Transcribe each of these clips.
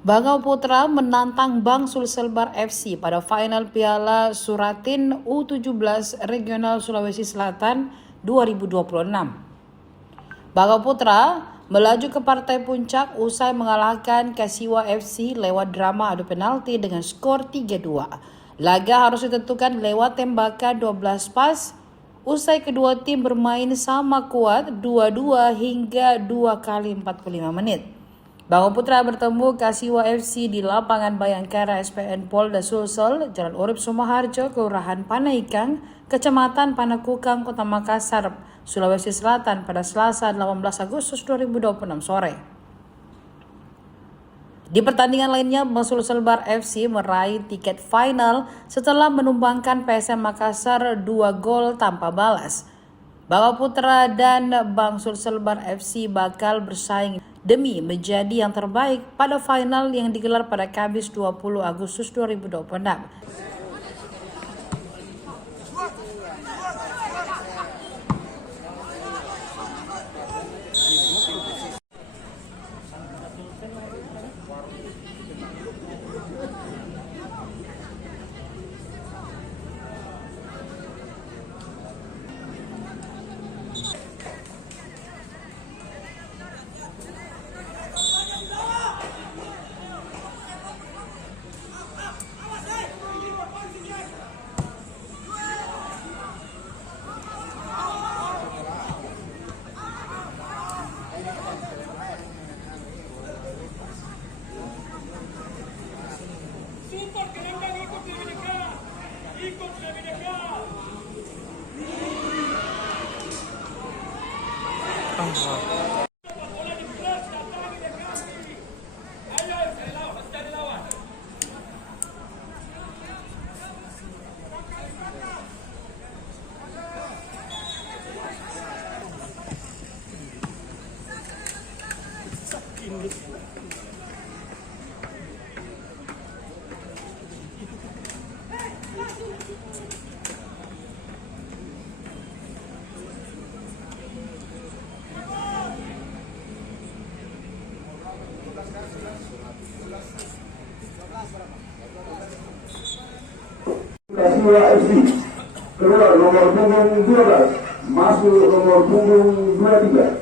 Bangau Putra menantang Bang Sulselbar FC pada final Piala Suratin U17 Regional Sulawesi Selatan 2026. Bangau Putra melaju ke partai puncak usai mengalahkan Kasiwa FC lewat drama adu penalti dengan skor 3-2. Laga harus ditentukan lewat tembakan 12 pas. Usai kedua tim bermain sama kuat 2-2 hingga 2 kali 45 menit. Bangau Putra bertemu Kasiwa FC di lapangan Bayangkara SPN Polda Sulsel, Jalan Urip Sumoharjo, Kelurahan Panaikang, Kecamatan Panakukang, Kota Makassar, Sulawesi Selatan pada Selasa 18 Agustus 2026 sore. Di pertandingan lainnya, Bang Sulselbar FC meraih tiket final setelah menumbangkan PSM Makassar 2 gol tanpa balas. Bangau Putra dan Bang Sulselbar FC bakal bersaing demi menjadi yang terbaik pada final yang digelar pada Kamis 20 Agustus 2026. Kasiwa FC keluar nomor punggung 12, masuk nomor punggung 23.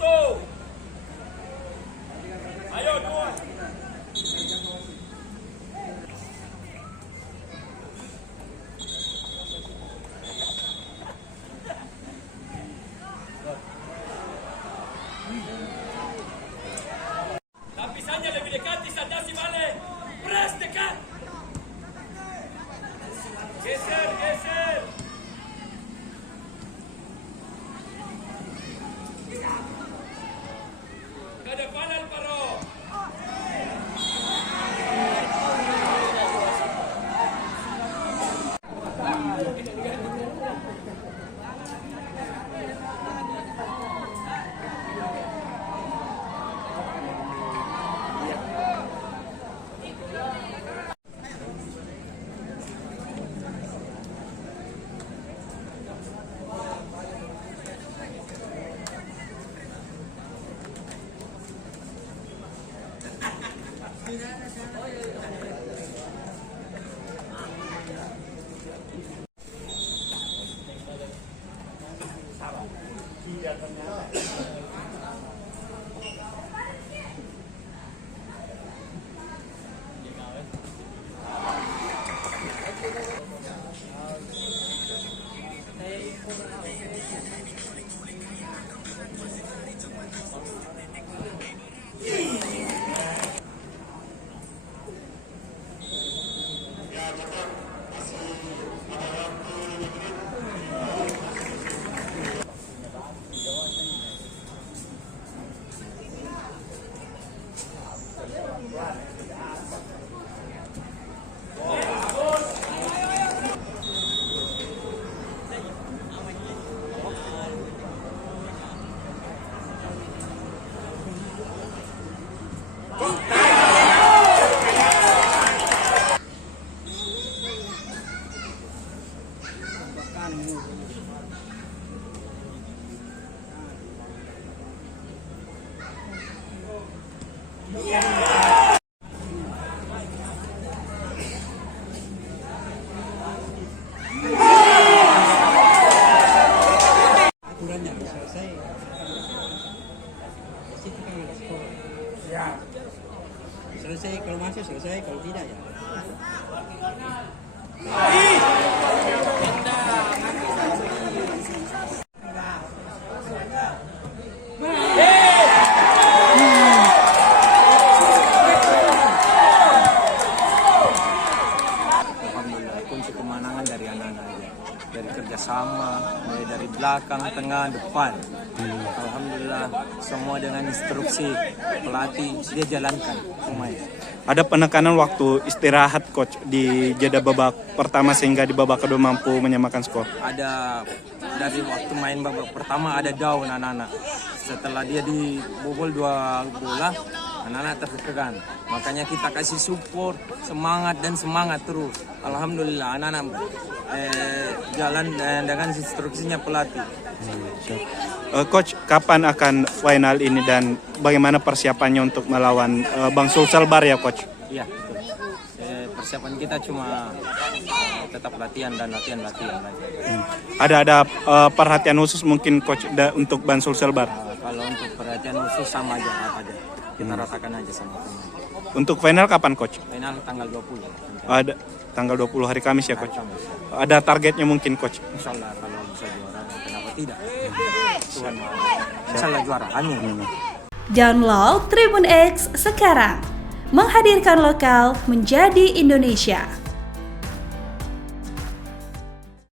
Gusto. Ayo dua. Lapisannya lebih dekat, disandasi balik. Press dekat. Geser, geser. Ke depan Alvaro. Aturannya selesai. Situ kan ada skor. Ya. Selesai kalau masuk selesai, kalau tidak ya. Alhamdulillah kunci kemenangan dari anak-anak aja, dari kerjasama, mulai dari belakang, tengah, depan. Alhamdulillah semua dengan instruksi pelatih dia jalankan semuanya. Ada penekanan waktu istirahat coach di jeda babak pertama sehingga di babak kedua mampu menyamakan skor. Ada dari waktu main babak pertama ada down anak-anak. Setelah dia dibobol 2 bola, anak-anak tertekan. Makanya kita kasih support, semangat dan semangat terus. Alhamdulillah anak-anak jalan dengan instruksinya pelatih. Coach, kapan akan final ini dan bagaimana persiapannya untuk melawan Bang Sulselbar ya coach? Iya, betul. Persiapan kita cuma tetap latihan dan latihan lagi. Ada perhatian khusus mungkin coach untuk Bang Sulselbar? Kalau untuk perhatian khusus sama aja, aja. Kita ratakan aja sama pemain. Untuk final kapan coach? Final tanggal 20. Ada tanggal 20 hari Kamis ya coach. Kamis. Ada targetnya mungkin coach? Insya Allah kalau bisa juara, kenapa tidak? Tuhan mau. Insya Allah juara. Amin. Download Tribun X sekarang. Menghadirkan lokal menjadi Indonesia.